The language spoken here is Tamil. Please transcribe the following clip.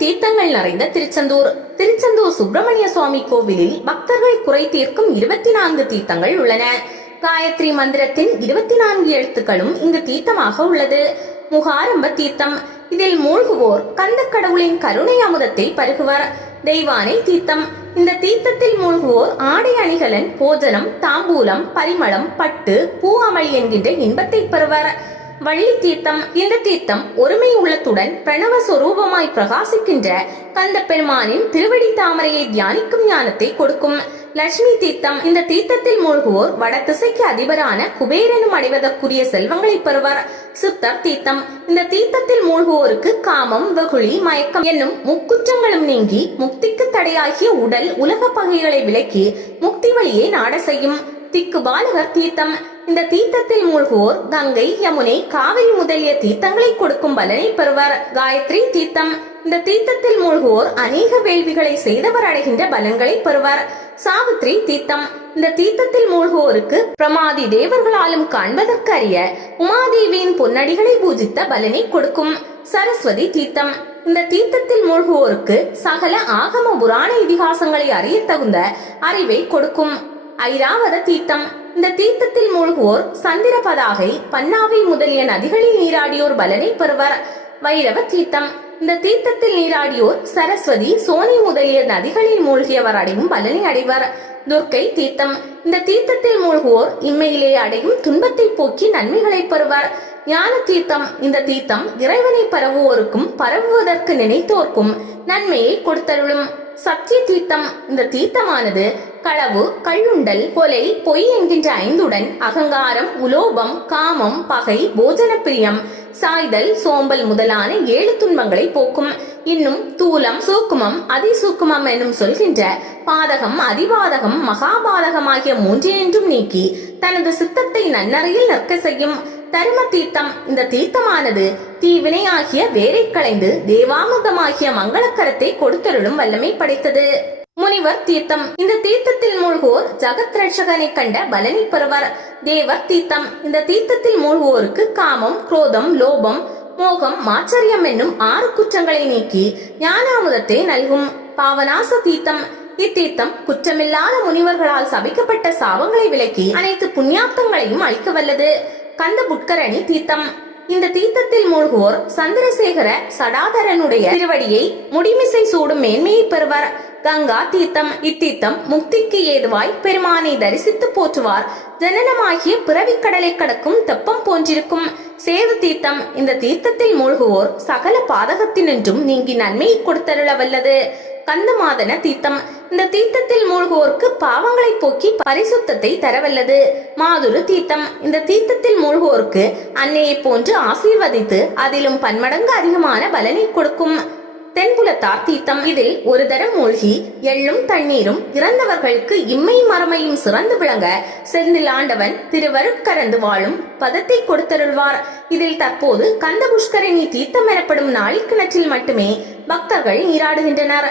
தீர்த்தங்கள் நிறைந்த திருச்செந்தூர். திருச்செந்தூர் சுப்பிரமணிய சுவாமி கோவிலில் பக்தர்கள் குறை தீர்க்கும் 24 தீர்த்தங்கள் உள்ளன. காயத்ரி மந்திரத்தின் 24 எழுத்துக்களும் இங்கு தீர்த்தமாக உள்ளது. முகாரம்ப தீர்த்தம். இதில் மூழ்குவோர் கந்த கடவுளின் கருணை அமுதத்தை பருகுவர். தெய்வானை தீர்த்தம். இந்த தீர்த்தத்தில் மூழ்குவோர் ஆடை அணிகலன், போஜனம், தாம்பூலம், பரிமளம், பட்டு, பூ அமளி என்கின்ற இன்பத்தை பெறுவர். வள்ளி தீர்த்தம். இந்த தீர்த்தம் ஒருமை உள்ளத்துடன் பிரணவ சொரூபமாய் பிரகாசிக்கின்ற கந்த பெருமானின் திருவடி தாமரையை தியானிக்கும் ஞானத்தை கொடுக்கும். லட்சுமி தீர்த்தம். இந்த தீர்த்தத்தில் மூழ்குவோர் வடதிசைக்கு அதிபரான குபேரனும் அடைவதற்குரிய செல்வங்களை பெறுவர். சித்தர் தீர்த்தம். இந்த தீர்த்தத்தில் மூழ்குவோருக்கு காமம், வெகுளி, மயக்கம் என்னும் முக்குற்றங்களும் நீங்கி முக்திக்கு தடையாகிய உடல் உலக பகைகளை விலக்கி முக்தி வழியை நாட செய்யும். திக்கு பாலகர் தீர்த்தம். இந்த தீர்த்தத்தில் மூழ்குவோர் கங்கை, யமுனை, காவிரி முதலிய தீர்த்தங்களை கொடுக்கும் பலனை பெறுவர். காயத்ரி தீர்த்தம். இந்த தீர்த்தத்தில் மூழ்குவோர் அநேக வேள்விகளை செய்தவர் அடைகின்ற பலன்களை பெறுவர். சாவித்ரி தீர்த்தம். இந்த தீர்த்தத்தில் மூழ்குவோருக்கு பிரமாதி தேவர்களாலும் காண்பதற்கு அறிய உமாதேவியின் பொன்னடிகளை பூஜித்த பலனை கொடுக்கும். சரஸ்வதி தீர்த்தம். இந்த தீர்த்தத்தில் மூழ்குவோருக்கு சகல ஆகம புராண இதிகாசங்களை அறிய தகுந்த அறிவை கொடுக்கும். ஐராவத தீர்த்தம். இந்த தீர்த்தத்தில் மூழ்குவோர் சந்திர பதாகை, பன்னாவை முதலிய நதிகளில் நீராடியோர் பலனை பெறுவர். வைரவ தீர்த்தம். இந்த தீர்த்தத்தில் நீராடியோர் சரஸ்வதி, சோனி முதலிய நதிகளில் மூழ்கியவர் அடையும் பலனை அடைவர். துர்க்கை தீர்த்தம். இந்த தீர்த்தத்தில் மூழ்குவோர் இம்மையிலே அடையும் துன்பத்தை போக்கி நன்மைகளை பெறுவர். ஞான தீர்த்தம். இந்த தீர்த்தம் இறைவனை பரவுவோருக்கும் பரவுவதற்கு நினைத்தோர்க்கும் நன்மையை கொடுத்தருளும். சத்திய தீர்த்தம். இந்த தீர்த்தமானது களவு, கள்ளுண்டல், கொலை, பொய் என்கின்ற 5உடன் அகங்காரம், உலோபம், காமம், பகை, போஜன பிரியம், சாய்தல், சோம்பல் முதலான 7 துன்பங்களை போக்கும். இன்னும் தூலம், சூக்குமம், அதிசூக்குமம் என்னும் சொல்கின்ற பாதகம், அதிபாதகம், மகாபாதகம் ஆகிய 3 நீக்கி தனது சித்தத்தை நன்னறையில் நிற்க செய்யும். தர்ம தீர்த்தம். இந்த தீர்த்தமானது தீவினை ஆகிய வேரை களைந்து தேவாமிர்தமாகிய மங்களக்கரத்தை கொடுத்தருளும் வல்லமை படைத்தது. முனிவர் தீர்த்தம். இந்த தீர்த்தத்தில் மூழ்குவோர் ஜகத் ரட்சகனை கண்ட பலனை பெறுவர். தேவர் தீர்த்தம். இந்த தீர்த்தத்தில் மூழ்குவோருக்கு காமம், குரோதம், லோபம், மோகம், மாச்சரியம் என்னும் 6 குற்றங்களை நீக்கி ஞானாமுதத்தை நல்கும். பாவநாச தீர்த்தம். இத்தீர்த்தம் குற்றமில்லாத முனிவர்களால் சபிக்கப்பட்ட சாபங்களை விலக்கி அனைத்து புண்ணியார்த்தங்களையும் அளிக்க வல்லது. கந்த புட்கரணி தீர்த்தம். இந்த தீர்த்தத்தில் மூழ்குவோர் சந்திரசேகர சடாதரனுடைய திருவடியை முடிமிசை சூடும் மேன்மையை பெறுவர். கங்கா தீர்த்தம். இத்தீர்த்தம் முக்திக்கு ஏதுவாய் பெருமானை தரிசித்து போற்றுவார். ஜனனமாகிய பிறவிக்கடலை கடக்கும் தெப்பம் போன்றிருக்கும். சேது தீர்த்தம். இந்த தீர்த்தத்தில் மூழ்குவோர் சகல பாதகத்தினின்றும் நீங்கி நன்மையை கொடுத்தருள வல்லது. கந்தமாதன தீர்த்தம். இந்த தீர்த்தத்தில் மூழ்குவோருக்கு பாவங்களை போக்கி பரிசுத்தத்தை தரவல்லது. மாதுரு தீர்த்தம். இந்த தீர்த்தத்தில் மூழ்குவோருக்கு அன்னையை போன்று ஆசீர்வதித்து அதிலும் பன்மடங்கு அதிகமான பலனை கொடுக்கும். தென்புலத்தார் தீர்த்தம். இதில் ஒரு தரம் மூழ்கி எள்ளும் தண்ணீரும் இறந்தவர்களுக்கு இம்மை மரமையும் சிறந்து விளங்க செந்தில் ஆண்டவன் திருவருட்கரந்து வாழும் பதத்தை கொடுத்தருள்வார். இதில் தற்போது கந்த புஷ்கரணி தீர்த்தம் எனப்படும் நாளிக்கிணற்றில் மட்டுமே பக்தர்கள் நீராடுகின்றனர்.